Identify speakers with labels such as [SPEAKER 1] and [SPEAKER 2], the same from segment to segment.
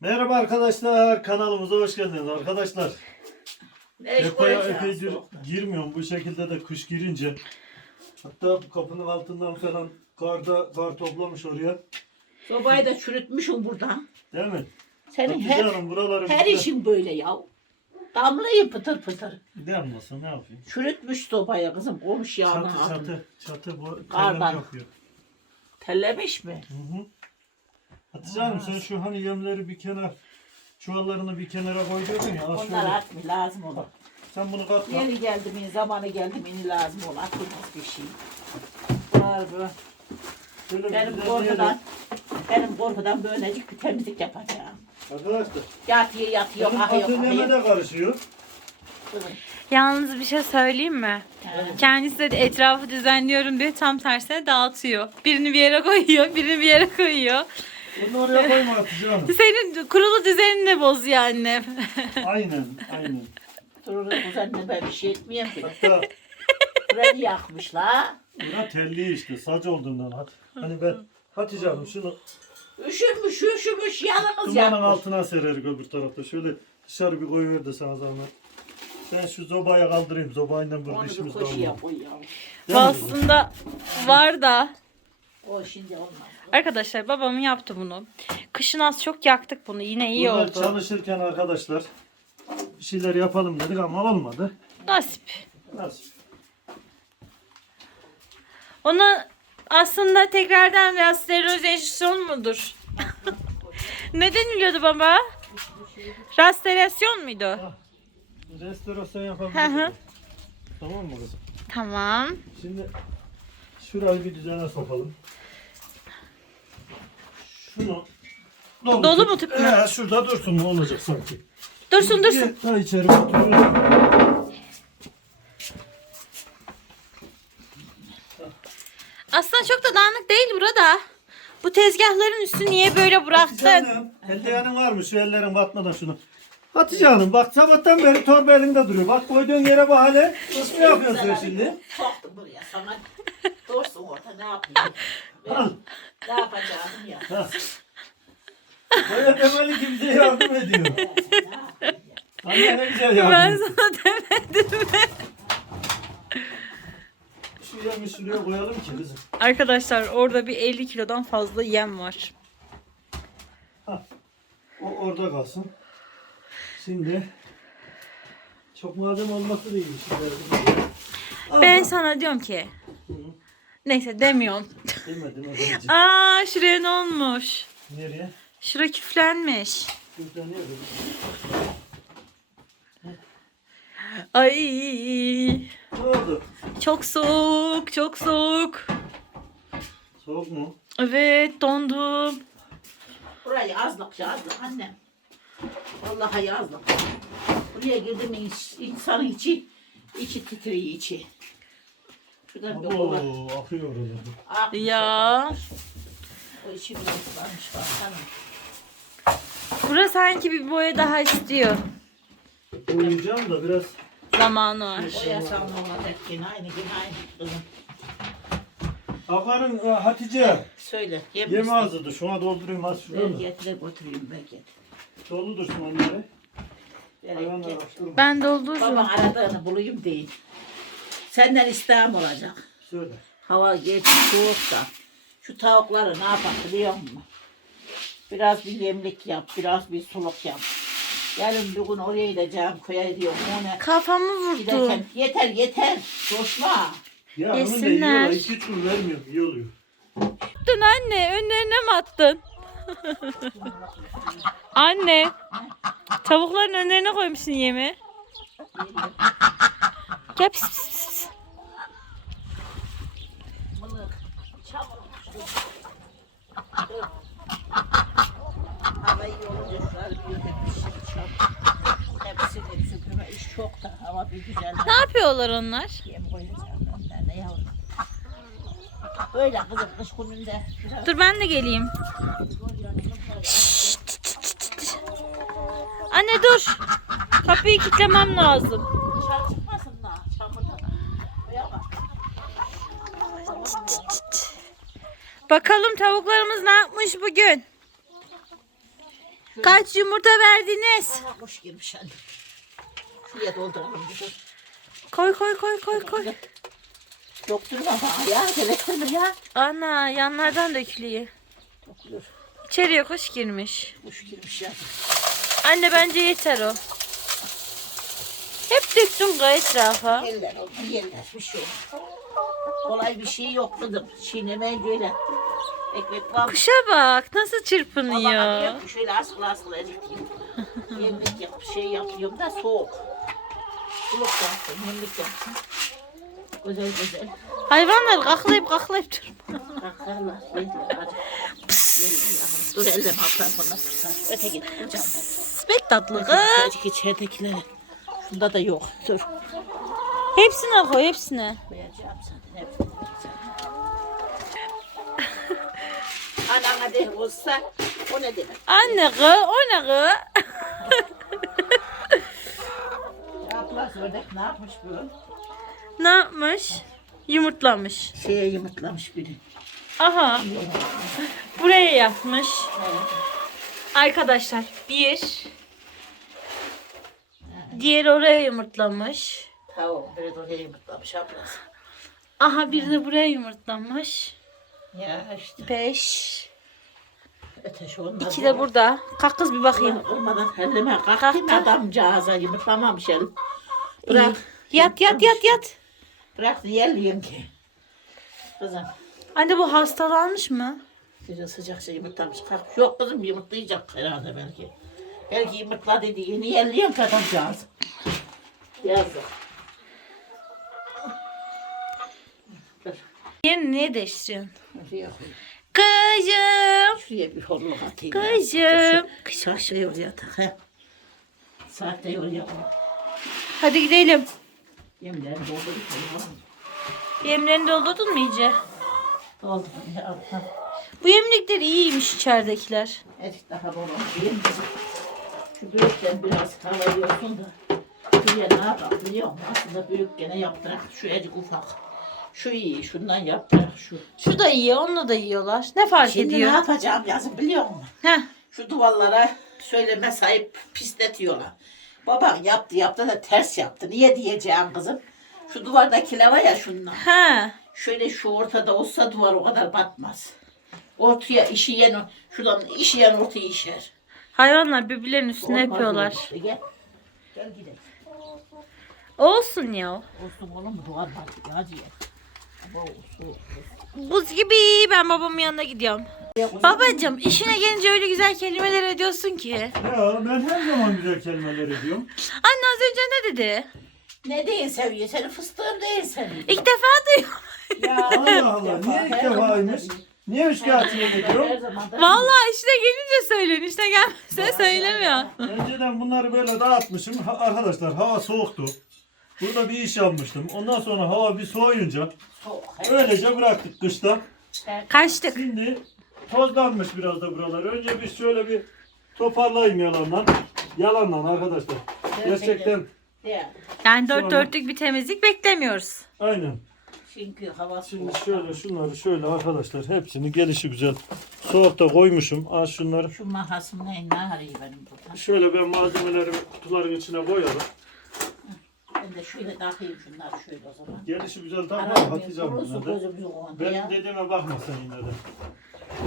[SPEAKER 1] Merhaba arkadaşlar, kanalımıza hoş geldiniz arkadaşlar. Depoya epeydir girmiyorum bu şekilde de kış girince. Hatta bu kapının altından falan karda kar toplamış oraya.
[SPEAKER 2] Sobayı da çürütmüşüm buradan. Değil mi? Senin Hatice her, Hanım buraları her işin böyle ya. Damlayı pıtır pıtır.
[SPEAKER 1] Yanmasın ne yapayım?
[SPEAKER 2] Çürütmüş sobaya kızım. Olmuş yağının
[SPEAKER 1] Çatı çatı çatı bu Kardan. tellem yapıyor.
[SPEAKER 2] Tellemiş mi? Hı hı.
[SPEAKER 1] Hatice Hanım sen şu hani yemleri bir kenar çuvallarını bir kenara koy diyordun ya.
[SPEAKER 2] şöyle. Onlar atmıyor lazım olur.
[SPEAKER 1] Sen bunu katla.
[SPEAKER 2] Yeri geldi mi, zamanı geldi mi lazım olur. Atılmaz bir şey. Bunlar bu. Şöyle bir Benim düzenleyelim. korkudan, benim korkudan böylecik bir temizlik yapacağım. Arkadaşlar. Yatıyor yatıyor, Benim
[SPEAKER 1] ahıyor atölyeme ahıyor. de karışıyor.
[SPEAKER 3] Yalnız bir şey söyleyeyim mi? Kendisi de etrafı düzenliyorum diye tam tersine dağıtıyor. Birini bir yere koyuyor, birini bir yere koyuyor.
[SPEAKER 1] Bunu oraya koyma Hatice Hanım.
[SPEAKER 3] Senin kurulu düzenini bozuyor annem.
[SPEAKER 1] Aynen, aynen.
[SPEAKER 2] Durur kuzenine ben bir şey etmeyeyim ki. Hatta Burayı yakmışlar.
[SPEAKER 1] buna telli işte saç olduğundan. Hat hani ben Hatice Hanım şunu
[SPEAKER 2] Üşümüş üşümüş yanımız dumanın
[SPEAKER 1] yakmış. altına sererik öbür tarafta. Şöyle dışarı bir koyuver de sana zahmet. Ben şu zobaya kaldırayım. Zobayla burada Onu bir işimiz koşuya kalmadı.
[SPEAKER 3] koy ya. Değil mi? Aslında var da. O şimdi olmaz. Arkadaşlar babam yaptı bunu. Kışın az çok yaktık bunu. Yine iyi Burada oldu.
[SPEAKER 1] çalışırken arkadaşlar bir şeyler yapalım dedik ama olmadı.
[SPEAKER 3] Nasip. Nasıl? Ona aslında tekrardan biraz sterilizasyon mudur? ne deniliyordu baba? Rasterasyon muydu?
[SPEAKER 1] Restorasyon Hı hı. yapabiliriz. tamam mı kızım? Tamam. Şimdi şurayı bir düzene sokalım. Şunu
[SPEAKER 3] dolu, mu tüp
[SPEAKER 1] mü? Ee, şurada dursun ne olacak sanki.
[SPEAKER 3] Dursun dursun. Daha içeri götürürüz. Aslında çok da dağınık değil burada. Bu tezgahların üstü niye böyle Hatice bıraktın? Hanım,
[SPEAKER 1] elde yanın var mı? Şu ellerin batmadan şunu. Hatice Hanım bak sabahtan beri torba elinde duruyor. Bak koyduğun yere bak hele. Nasıl yapıyorsun sen şimdi? Soktum buraya sana. Dursun orada ne yapayım? Ne yapacağım ya? Ha. Böyle temeli kimseye yardım ediyor. Anne ne güzel yardım Ben
[SPEAKER 3] sana demedim mi?
[SPEAKER 1] Şu yemi şuraya koyalım ki kızım.
[SPEAKER 3] Arkadaşlar orada bir 50 kilodan fazla yem var.
[SPEAKER 1] O orada kalsın. Şimdi çok malzeme olması da iyi. Şimdi.
[SPEAKER 3] Ben sana diyorum ki. Neyse demiyorum. Demedim. Aa şuraya ne olmuş? Nereye? Şura küflenmiş. Nerede? Ay Ne oldu? çok soğuk çok soğuk. Soğuk mu? Evet dondum.
[SPEAKER 2] Burayı yazlık yazlık annem. Vallahi yazlık. Buraya girdim insanın içi içi titriyor içi.
[SPEAKER 1] Şuradan bir. Oo, akıyor orada. akmış Ya akmış. O içi bile
[SPEAKER 3] ıslanmış baksana. burası sanki bir boya daha istiyor.
[SPEAKER 1] Uyuyacağım da biraz
[SPEAKER 3] Zamanı var. O yasanla olacak yine aynı yine aynı
[SPEAKER 1] kızım. Akarın e, Hatice. Söyle. Yem iste. ağzıdı. Şuna doldurayım az Ver şurada. getire götüreyim ben get. Dolu dursun onları.
[SPEAKER 3] Ver Hayvanlar get. açtırma. Ben doldururum. Baba
[SPEAKER 2] aradığını bulayım değil. Senden isteğim olacak. Söyle. Hava geç soğuk da. Şu tavukları ne yapalım biliyor musun? Biraz bir yemlik yap, biraz bir suluk yap. Yarın bir gün oraya gideceğim, köye gidiyorum.
[SPEAKER 3] Ona Kafamı vurdu. giderken
[SPEAKER 2] yeter yeter, coşma.
[SPEAKER 1] Ya onun da Yesinler. yiyorlar. İki vermiyor. İyi oluyor.
[SPEAKER 3] attın anne? Önlerine mi attın? anne. Tavukların önlerine koymuşsun yemi. Gel pis pis pis. Ne yapıyorlar onlar?
[SPEAKER 2] Böyle kızım kış gününde.
[SPEAKER 3] Dur ben de geleyim. Anne dur. Kapıyı kilitlemem lazım. Dışarı çıkmasınlar. Çamurda. Buraya bak. Bakalım tavuklarımız ne yapmış bugün? Kaç yumurta verdiniz? Aha hoş girmiş anne. Şuraya dolduralım bir dur. Koy koy koy koy koy. Doktorma bana ya. Gerekli ya. Ana yanlardan dökülüyor. Dokulur. İçeriye kuş girmiş. Hoş girmiş ya. Anne bence yeter o. Hep döktün kız etrafa. Yerler oldu yerler bir şey yok. Kolay bir şey yok kızım. Çiğnemeye böyle. Ekmek var. Kuşa bak nasıl çırpınıyor. diyorum ki şöyle asıl asıl eriteyim. Yemlik yap, şey yapıyorum da soğuk. Kulak yapsın, yemlik yapsın. Güzel güzel. Hayvanlar kaklayıp kaklayıp durma. Kalkarlar, yerler. Hadi. Yerler. Dur ellem sonra fırsat. Öte git hocam. Pek tatlı kız. İçeridekileri. Şunda da yok. Dur. Hepsine koy hepsine. Koyacağım zaten hepsini. Anana de olsa o ne demek? Anne kız o ne kız? Ablası ördek ne yapmış bu? ne yapmış? Yumurtlamış.
[SPEAKER 2] Şeye yumurtlamış biri.
[SPEAKER 3] Aha. Buraya yapmış. Arkadaşlar bir. Diğeri oraya yumurtlamış. Tavuk biri de oraya yumurtlamış ablası. Aha bir de buraya yumurtlamış. Ya işte. Beş. Öteş onlar. İki de burada. Kalk kız bir bakayım. Olmadan elleme Kalk, kalktım kalk. adamcağıza yumurtlamamış el. Bırak. Yat yat yat yat. Bırak diyeliyim ki. Kızım. Anne bu hastalanmış mı?
[SPEAKER 2] Sıcak sıcakça yumurtlamış. Kalk. Yok kızım yumurtlayacak herhalde belki. Belki yumurtla dedi. Yeni ki adamcağız. Yazık.
[SPEAKER 3] Yerini niye değiştiriyorsun? Şuraya koy. Kızım. Şuraya bir horluk atayım. Kızım.
[SPEAKER 2] Kışa şey oraya tak he.
[SPEAKER 3] Saatte oraya koy. Hadi gidelim. Yemlerini koyalım. Yemlerini doldurdun mu iyice? Doldur. ya, al. Bu yemlikler iyiymiş içeridekiler. Erik daha bol olsun. Şu büyükten biraz hava yiyorsun da. Şuraya ne yapalım biliyor musun? Aslında büyük gene yaptırak. Şu erik ufak. Şu iyi. Şundan yaptırak şu. Şu da iyi, onunla da yiyorlar. Ne fark Şimdi ediyor? ne
[SPEAKER 2] yapacağım yazın biliyor musun? Heh. Şu duvarlara söyleme sahip pisletiyorlar. Baba yaptı yaptı da ters yaptı. Niye diyeceğim kızım? Şu duvardakiler var ya şunlar. Ha. Şöyle şu ortada olsa duvar o kadar batmaz. Ortaya işeyen, şuradan işeyen ortaya işer.
[SPEAKER 3] Hayvanlar birbirlerinin üstüne Olmaz yapıyorlar. işte, Gel. Gel gidelim. Olsun ya. Olsun oğlum? Duvar batıyor. Hadi ye. Buz gibi ben babamın yanına gidiyorum. Babacım işine gelince öyle güzel kelimeler ediyorsun ki.
[SPEAKER 1] Ya ben her zaman güzel kelimeler ediyorum.
[SPEAKER 3] Anne az önce ne dedi?
[SPEAKER 2] Ne değil seviyor? Senin fıstığın değil seviyor.
[SPEAKER 3] İlk defa duyuyorum.
[SPEAKER 1] Ya Allah Allah niye ilk defaymış? Niye şikayetçilik Her ediyorum?
[SPEAKER 3] Vallahi işine gelince söylen. İşine gelmezse söylemiyor.
[SPEAKER 1] Önceden bunları böyle dağıtmışım. Ha- arkadaşlar hava soğuktu. Burada bir iş yapmıştım. Ondan sonra hava bir soğuyunca soğuk. öylece bıraktık kışta. Kaçtık. Şimdi tozlanmış biraz da buralar. Önce bir şöyle bir toparlayayım yalandan. Yalandan arkadaşlar. Gerçekten.
[SPEAKER 3] Yani dört Sonra- dörtlük bir temizlik beklemiyoruz.
[SPEAKER 1] aynen. Çünkü hava Şimdi soğuk. şöyle şunları şöyle arkadaşlar hepsini gelişi güzel soğukta koymuşum. Az şunları Şu mahasım ne, ne arıyor benim burada? şöyle ben malzemelerimi kutuların içine koyalım. Ben de şöyle takayım şunları şöyle o zaman. Gelişi güzel tamam
[SPEAKER 3] Aramıyor, Hatice abla kurusu de. Ben ya. dediğime bakma sen yine de.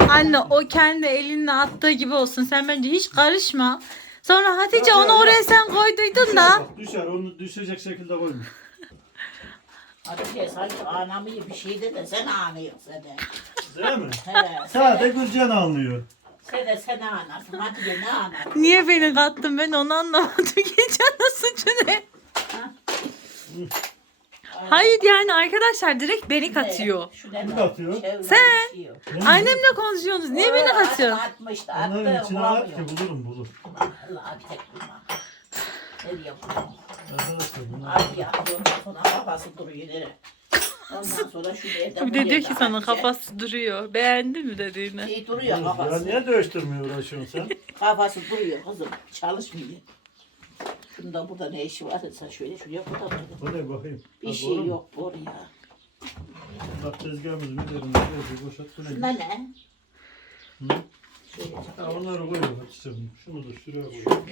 [SPEAKER 3] Anne o kendi elinle attığı gibi olsun. Sen bence hiç karışma. Sonra Hatice onu ya. oraya sen koyduydun da.
[SPEAKER 1] Bak, düşer onu düşecek şekilde koymuş.
[SPEAKER 2] Hadi şey sanki anamıyor bir şey de de sen anıyorsun sen de.
[SPEAKER 1] Değil mi? He, Sade Gülcan anlıyor.
[SPEAKER 2] sen de sen anarsın. Hadi de ne anarsın?
[SPEAKER 3] Niye beni kattın ben onu anlamadım. Geçen suçu ne? Hayır yani arkadaşlar direkt beni katıyor.
[SPEAKER 1] Şu ne Kim lan? katıyor? Çevre
[SPEAKER 3] Sen. yok. Annemle konuşuyorsunuz. Niye beni Atma, katıyorsun? Atmıştı Onların attı içine at ki bulurum bulur. Allah tek bulma. Nereye bulamam? Arkadaşlar bunlar. Abi ya ondan sonra kafası duruyor nere? Ondan sonra şu evde Bir de diyor ki sana kafası duruyor. Beğendin mi dediğini? Şey duruyor
[SPEAKER 1] Ya kafası. niye dövüştürmeye uğraşıyorsun sen? Kafası duruyor kızım. Çalışmıyor. Şunda burada ne işi var? Sen şöyle şuraya koyalım. O ne bakayım. Bir Bak, şey oğlum, yok bu ya. Bak tezgahımızın üzerinde şöyle boşalt. şöyle. Şunda ne? Hı? Şöyle Ha, onları koyuyorum. Şunu da
[SPEAKER 3] şuraya koyuyorum.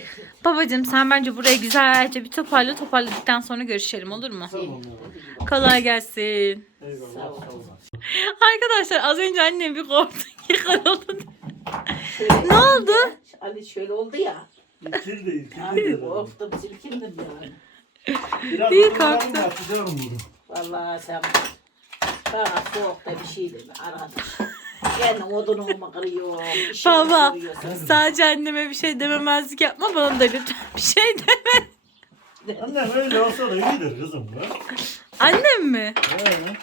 [SPEAKER 3] Babacığım sen bence burayı güzelce bir toparla. Toparladıktan sonra görüşelim olur mu? Tamam ya. Kolay gelsin. Eyvallah. Sağ ol. Sağ ol. Arkadaşlar az önce annem bir korktu. Yıkıldı. Şöyle- Ne oldu?
[SPEAKER 2] Ali şöyle oldu ya. İlkil değil. İlkil Abi değil. korktum
[SPEAKER 3] silkindim yani. Biraz İyi kalktı. da Hatice'm bunu. Vallahi sen bana soğukta bir şey deme arkadaş. Yani odunumu kırıyor. işimi Baba kırıyorsun. sadece anneme bir şey dememezlik yapma bana da lütfen bir şey deme.
[SPEAKER 1] Annem öyle olsa da iyidir kızım. Ya.
[SPEAKER 3] Annem mi?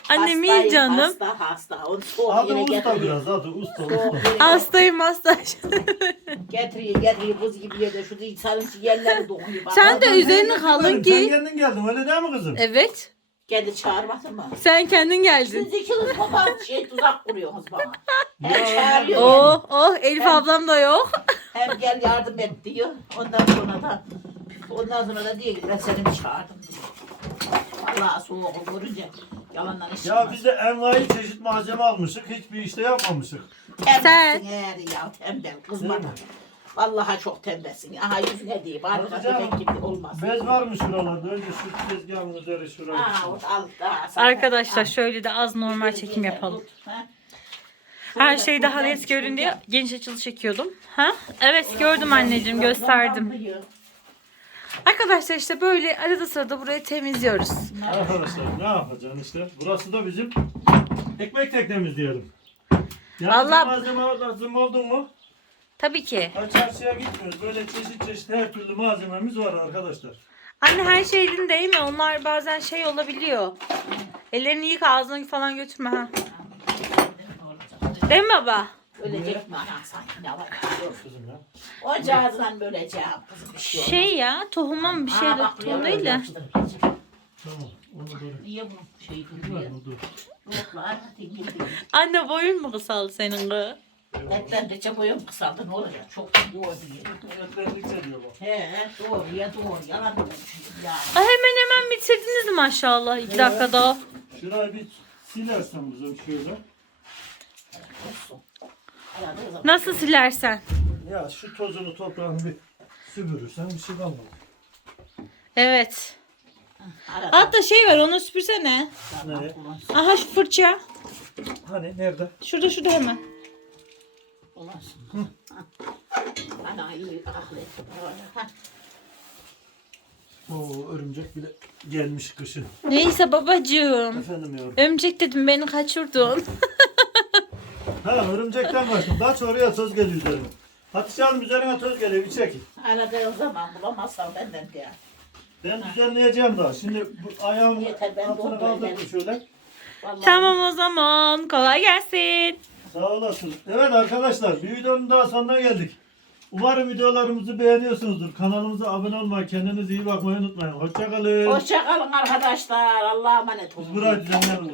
[SPEAKER 3] Annem iyi Hastayım, canım. Hasta hasta. Onu soğuk Adı yere usta getiriyor. biraz. Adı usta Soğuk usta. yere Hastayım hasta. getiriyor getiriyor buz gibi yerde şu insanın yerleri dokunuyor. Bak, Sen de üzerine kalın geldin,
[SPEAKER 1] Sen kendin geldin öyle değil mi kızım?
[SPEAKER 3] Evet.
[SPEAKER 2] Kendi çağırmasın mı?
[SPEAKER 3] Sen kendin geldin. Siz ikiniz baba şey tuzak kuruyorsunuz bana. Hem çağırıyor Oh oh Elif ablam da yok. hem gel yardım et diyor. Ondan sonra da ondan sonra da diyor ki ben
[SPEAKER 1] seni mi çağırdım diyor. Vallahi soğuk görünce yalandan iş Ya biz de envai çeşit malzeme almışık. Hiçbir işte yapmamışık. Tembelsin eğer ya tembel kız bana. Vallahi çok tembelsin. Aha yüzüne diyeyim. Arka Hatice bebek gibi olmaz. Bez var mı şuralarda? Önce şu tezgahın üzeri şuraya.
[SPEAKER 3] Aa, o al daha. Arkadaşlar şöyle de az normal çekim yapalım. Her şey daha net görün diye geniş açılı çekiyordum. Ha? Evet gördüm anneciğim gösterdim. Arkadaşlar işte böyle arada sırada burayı temizliyoruz.
[SPEAKER 1] Arkadaşlar ne yapacaksın işte? Burası da bizim ekmek teknemiz diyelim. Yani Vallahi- malzeme lazım oldun mu? Tabii ki. Ha, Çarşıya gitmiyoruz. Böyle çeşit çeşit her türlü malzememiz var arkadaşlar.
[SPEAKER 3] Anne her şey elin değil mi? Onlar bazen şey olabiliyor. Ellerini yıka ağzına falan götürme ha. Değil mi baba? Ölecek mi anam sanki ne var? Yok kızım ya. Ocağızdan böleceğim kızım bir şey. Şey ya tohuma mı bir şey Aa, bak, ya, değil de. Tamam. Onu böyle. Niye bu şey duruyor? dur. Anne boyun mu kısaldı senin kız? Etten de boyum kısaldı ne olacak? Çok doğru diye. Öğretmenlik diyor bak. He doğru ya doğru yalan konuşuyor yani. Ay hemen hemen bitirdiniz maşallah iki dakikada.
[SPEAKER 1] Şurayı bir silersen bizim şöyle.
[SPEAKER 3] Olsun. Nasıl silersen.
[SPEAKER 1] Ya şu tozunu toprağını bir süpürürsen bir şey kalmaz.
[SPEAKER 3] Evet. Arada Hatta şey var onu süpürsene. zaman Ne? kullansın. Aha şu fırça.
[SPEAKER 1] Hani nerede?
[SPEAKER 3] Şurada şurada hemen. Kullansın.
[SPEAKER 1] Ana iyi. Ha. Oo örümcek bile gelmiş kışın.
[SPEAKER 3] Neyse babacığım. Efendim yavrum. Ömcek dedim beni kaçırdın.
[SPEAKER 1] Ha örümcekten kaçtım. Kaç oraya toz geliyor üzerine. Hatice Hanım üzerine toz geliyor bir çekin. Aradığı zaman bulamazsan benden de. Ben düzenleyeceğim daha. Şimdi bu ayağımı Yeter, ben altına doldur kaldırdım şöyle.
[SPEAKER 3] Vallahi tamam o zaman. Kolay gelsin.
[SPEAKER 1] Sağ olasın. Evet arkadaşlar bir videonun daha sonuna geldik. Umarım videolarımızı beğeniyorsunuzdur. Kanalımıza abone olmayı, kendinize iyi bakmayı unutmayın. Hoşçakalın.
[SPEAKER 2] Hoşça kalın arkadaşlar. Allah'a emanet olun. Biz burayı düzenleriz.